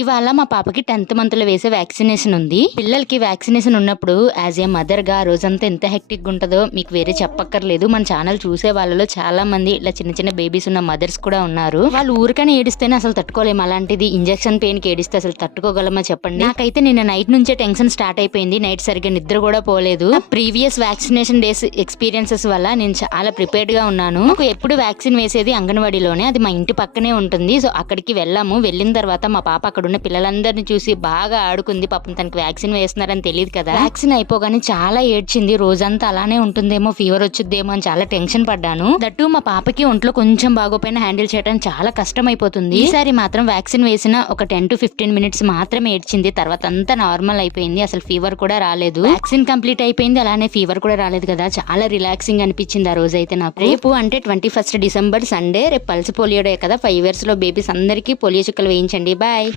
ఇవాళ మా పాపకి 10th మంత్ లో వేసే వ్యాక్సినేషన్ ఉంది. పిల్లలకి వ్యాక్సినేషన్ ఉన్నప్పుడు యాజ్ ఏ మదర్ గా రోజంతా ఎంత హెక్టిక్ ఉంటుందో మీకు వేరే చెప్పక్కర్లేదు. మన ఛానల్ చూసే వాళ్ళలో చాలా మంది ఇలా చిన్న చిన్న బేబీస్ ఉన్న మదర్స్ కూడా ఉన్నారు. వాళ్ళు ఊరికనే ఏడిస్తేనే అసలు తట్టుకోలేము, అలాంటిది ఇంజెక్షన్ పెయిన్ కి ఏడిస్తే అసలు తట్టుకోగలమా చెప్పండి. నాకైతే నిన్న నైట్ నుంచే టెన్షన్ స్టార్ట్ అయిపోయింది. నైట్ సరిగ్గా నిద్ర కూడా పోలేదు. ప్రీవియస్ వ్యాక్సినేషన్ డేస్ ఎక్స్పీరియన్సెస్ వల్ల నేను చాలా ప్రిపేర్డ్ గా ఉన్నాను. నాకు ఎప్పుడు వ్యాక్సిన్ వేసేది అంగన్వాడీలోనే, అది మా ఇంటి పక్కనే ఉంటుంది. సో అక్కడికి వెళ్ళాము. వెళ్ళిన తర్వాత మా పాప అక్కడ ఉన్న పిల్లలందరినీ చూసి బాగా ఆడుకుంది. పాపం తనకి వ్యాక్సిన్ వేస్తున్నారని తెలియదు కదా. వ్యాక్సిన్ అయిపోగానే చాలా ఏడ్చింది. రోజంతా అలానే ఉంటుందేమో, ఫీవర్ వచ్చుద్దేమో అని చాలా టెన్షన్ పడ్డాను. దట్టు మా పాపకి ఒంట్లో కొంచెం బాగోపోయినా హ్యాండిల్ చేయడం చాలా కష్టం అయిపోతుంది. ఈసారి మాత్రం వ్యాక్సిన్ వేసిన ఒక 10 to 15 minutes మాత్రమే ఏడ్చింది. తర్వాత అంతా నార్మల్ అయిపోయింది. అసలు ఫీవర్ కూడా రాలేదు. వ్యాక్సిన్ కంప్లీట్ అయిపోయింది, అలానే ఫీవర్ కూడా రాలేదు కదా. చాలా రిలాక్సింగ్ అనిపించింది ఆ రోజు అయితే నాకు. రేపు అంటే 21st December సండే, రేపు పల్స్ పోలియో డే కదా. 5 years లో బేబీస్ అందరికీ పోలియో చుక్కలు వేయించండి. బాయ్.